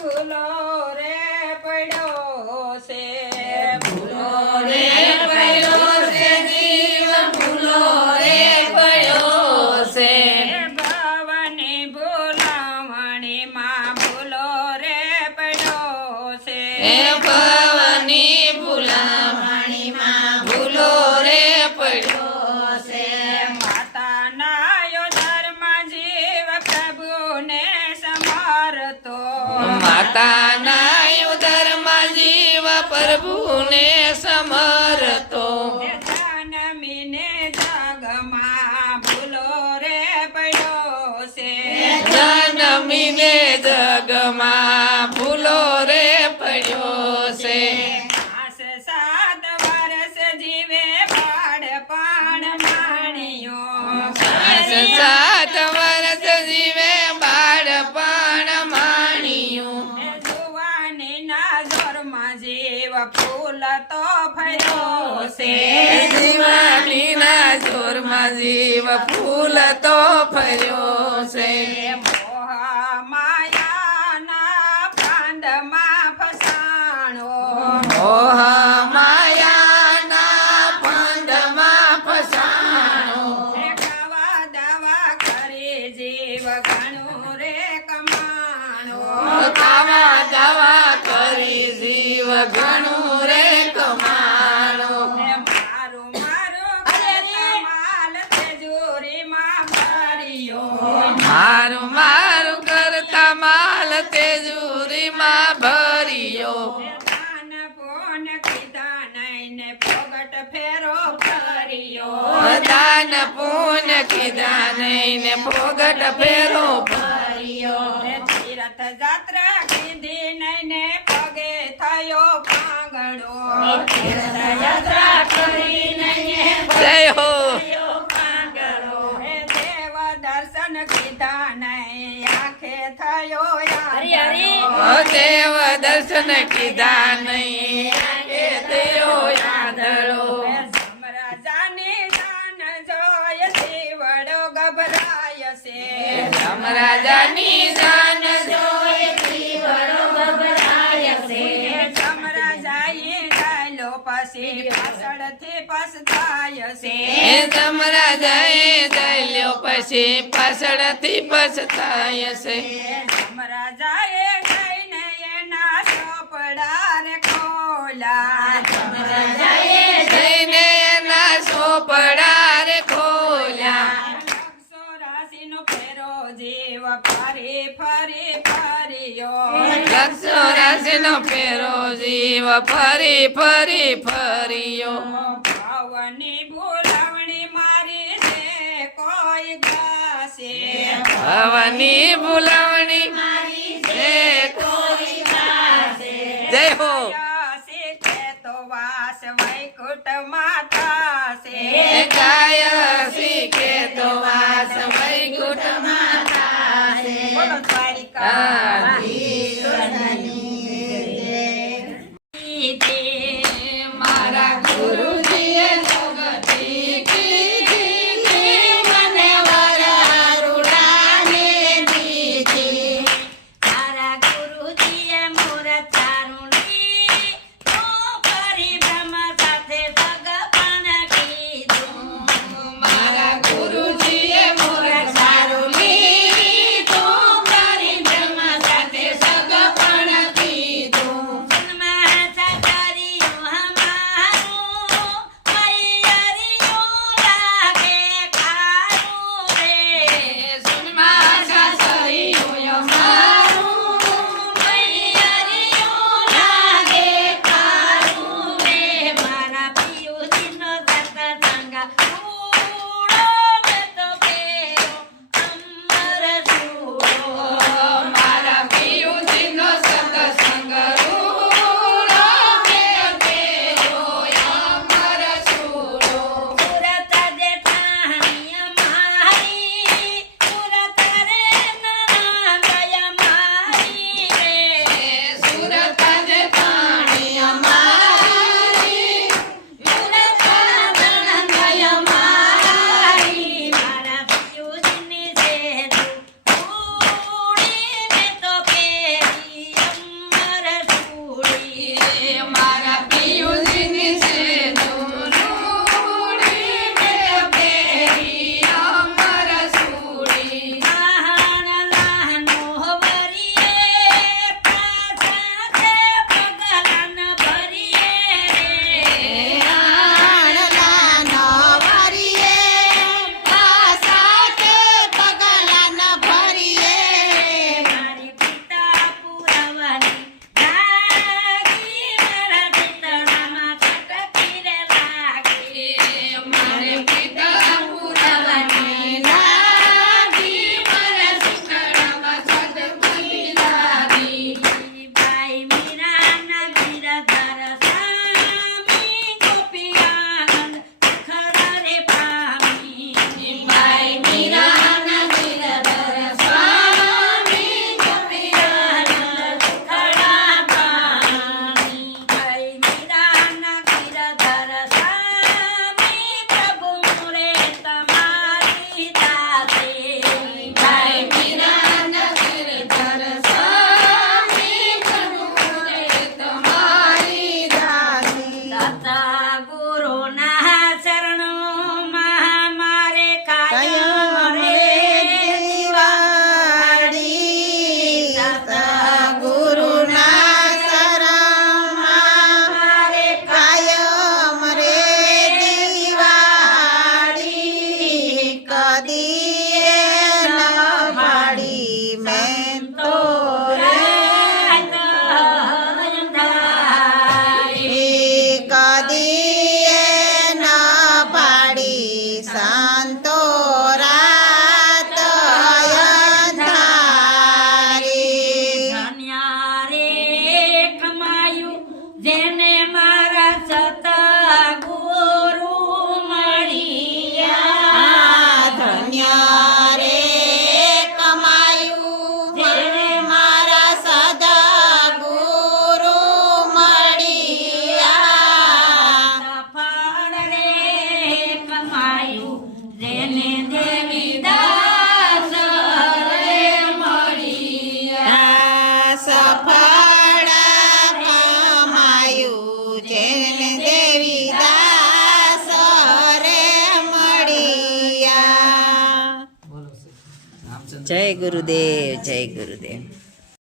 ભૂલો રે પડ્યો છે ભૂલો રે પડ્યો છે જીવ ભૂલો રે પડ્યો છે ભવની ભૂલામણીમાં ભૂલો રે પડ્યો છે ભવની ભૂલામણીમાં ભૂલો રે પડ્યો છે માતાના યોધર્મ જીવ પ્રભુને સમરતો માતાના ઉદરમાં જીવ પ્રભુને સમરતો જનમીને જગમાં ભૂલો રે પડ્યો છે જનમીને જગમાં ભૂલો રે પડ્યો છે આસ 7 વર્ષ જીવે બાળપણ માણ્યો 7 વર્ષ જીવે બાળપણ માણ્યું જુવાનીના જોરમાં જીવ ફૂલ તો ફર્યો છે જીવાનીના જોરમાં જીવ ફૂલ તો ફર્યો છે મોહ માયાના પાંદમાં ફસાણો મોહ માયાના ફંદમાં ફસાણો ખાવા દાવા કરી જીવ ઘણું રે કમાણો ખાવા દાવા કરી જીવ ઘણું રે કમાણો મારું માલ તેજોરીમાં ભર્યો મારું મારું કરતા માલ તેજુરીમાં ભર્યો દાન પૂન કીધા નઈને પોગટ ફેરો ફર્યો દાન પૂન કીધા નહીં ને ફોગટ ફેરો ભર્યો તીરથ જાત્રા કીધી નઈને પગે થયો પાંગડો યાત્રા કરી નહીં જય હો દેવ દર્શન કીધા નહીં આંખે થયો યાદો. દેવ દર્શન કીધા નહીં કે તેઓ યાદળો સમરાજાની જાન જોય જીવડો ગભરાય છે રાજાની જાન જોઈ જીવડો ગભરાય છે સમરાજાએ ચાલ્યો પછી પાછળથી પછતાય છે સમરાજાએ ચાલ્યો પછી પાછળથી પછતાય છે સમરાજાએ જઈને એના ચોપડા રે ખોલા જઈને એના સોપડા રે ખોલ્યા 184 નો ફેરો જીવ ફરી ફરી ફર્યો 184 નો ફેરો જીવ ફરી ફરી ફર્યો ભાવની ભૂલાવણી મારી છે કોઈ ગાશે ભવની ભૂલાવણી છે કોઈ ગાશે. જય હો શીખે તો વાસ વૈકુંઠ માતા છે ગાય શીખે તો વાસ વૈકુંઠ માતા છે બોલો દ્વારિકા મારા ગુરુજીએ જગતી કીધી મને વરારુડાને દીધી તારા ગુરુજીએ મુરત તારુણી તો કરી બ્રહ્મ સાથે ભગવાન કીધું મારા ગુરુજીએ મોર સારું લીધું મારી બ્રહ્મ સાથે કમાયું જેને દેવી દાસ રે મળ્યા સફળ કમાયું જેને દેવી દાસ રે મળ્યા. જય ગુરુદેવ, જય ગુરુદેવ.